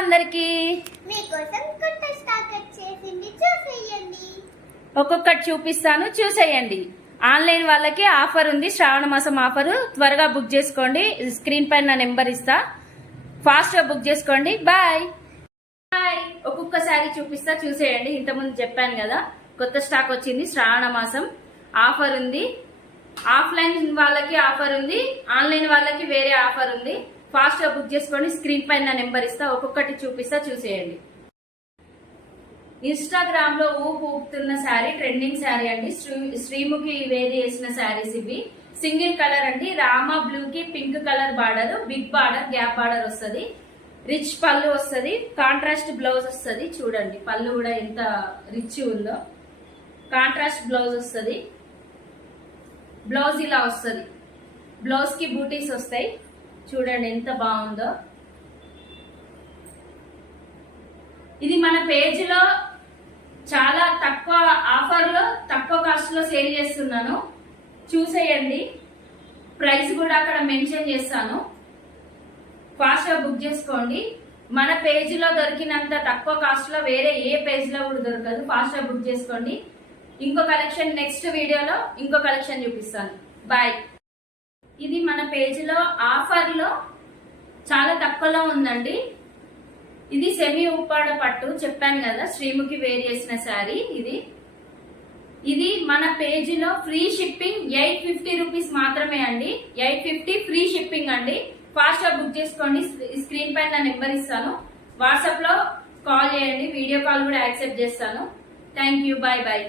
అందరికి మీకోసం కొత్త స్టాక్ వచ్చేసింది, చూసేయండి. ఒక్కొక్కటి చూపిస్తాను, చూసేయండి. ఆన్లైన్ వాళ్ళకి ఆఫర్ ఉంది, శ్రావణ మాసం ఆఫర్. త్వరగా బుక్ చేసుకోండి. స్క్రీన్ పైన నా నెంబర్ ఇస్తా, ఫాస్ట్ గా బుక్ చేసుకోండి. Bye bye. ఒక్కొక్క శారీ చూపిస్తా, చూసేయండి. ఇంతకుముందు చెప్పాను కదా, కొత్త స్టాక్ వచ్చింది, శ్రావణ మాసం ఆఫర్ ఉంది. ఆఫ్లైన్ వాళ్ళకి ఆఫర్ ఉంది, ఆన్లైన్ వాళ్ళకి వేరే ఆఫర్ ఉంది. ఫాస్ట్ గా బుక్ చేసుకోండి. స్క్రీన్ పైన నా నెంబర్ ఇస్తా, ఒక్కొక్కటి చూపిస్తా, చూసేయండి. ఇన్స్టాగ్రామ్ లో ఊపుతున్న శారీ, ట్రెండింగ్ శారీ అండి. శ్రీముఖి వేది వేసిన శారీస్ ఇవి. సింగిల్ కలర్ అండి, రామా బ్లూ కి pink colour border, big border, gap border వస్తుంది. రిచ్ పళ్ళు వస్తుంది, కాంట్రాస్ట్ బ్లౌజ్ వస్తుంది. చూడండి పళ్ళు కూడా ఎంత రిచ్ ఉందో. కాంట్రాస్ట్ బ్లౌజ్ వస్తుంది. బ్లౌజ్ ఇలా వస్తుంది, బ్లౌజ్ కి బూటీస్ వస్తాయి. చూడండి ఎంత బాగుందో. ఇది మన పేజ్ లో చాలా తక్కువ ఆఫర్ లో, తక్కువ కాస్ట్ లో సేల్ చేస్తున్నాను, చూసేయండి. ప్రైస్ కూడా అక్కడ మెన్షన్ చేస్తాను. ఫాస్ట్ గా బుక్ చేసుకోండి. మన పేజ్ లో దొరికినంత తక్కువ కాస్ట్ లో వేరే ఏ పేజ్ లో కూడా దొరకదు. ఫాస్ట్ గా బుక్ చేసుకోండి. ఇంకో కలెక్షన్ నెక్స్ట్ వీడియోలో ఇంకో కలెక్షన్ చూపిస్తాను. బాయ్. ఇది మన పేజ్ లో ఆఫర్ లో చాలా తక్కువలో ఉందండి. ఇది సెమీ ఉప్పాడ పట్టు, చెప్పాను కదా, శ్రీముఖి వేర్ చేసిన శారీ ఇది మన పేజ్ లో ఫ్రీ షిప్పింగ్ 850 రూపీస్ మాత్రమే అండి. 850 ఫ్రీ షిప్పింగ్ అండి. ఫాస్ట్ గా బుక్ చేసుకోండి. స్క్రీన్ పైన నా నెంబర్ ఇస్తాను, వాట్సాప్ లో కాల్ చేయండి. వీడియో కాల్ కూడా యాక్సెప్ట్ చేస్తాను. Thank you. Bye bye.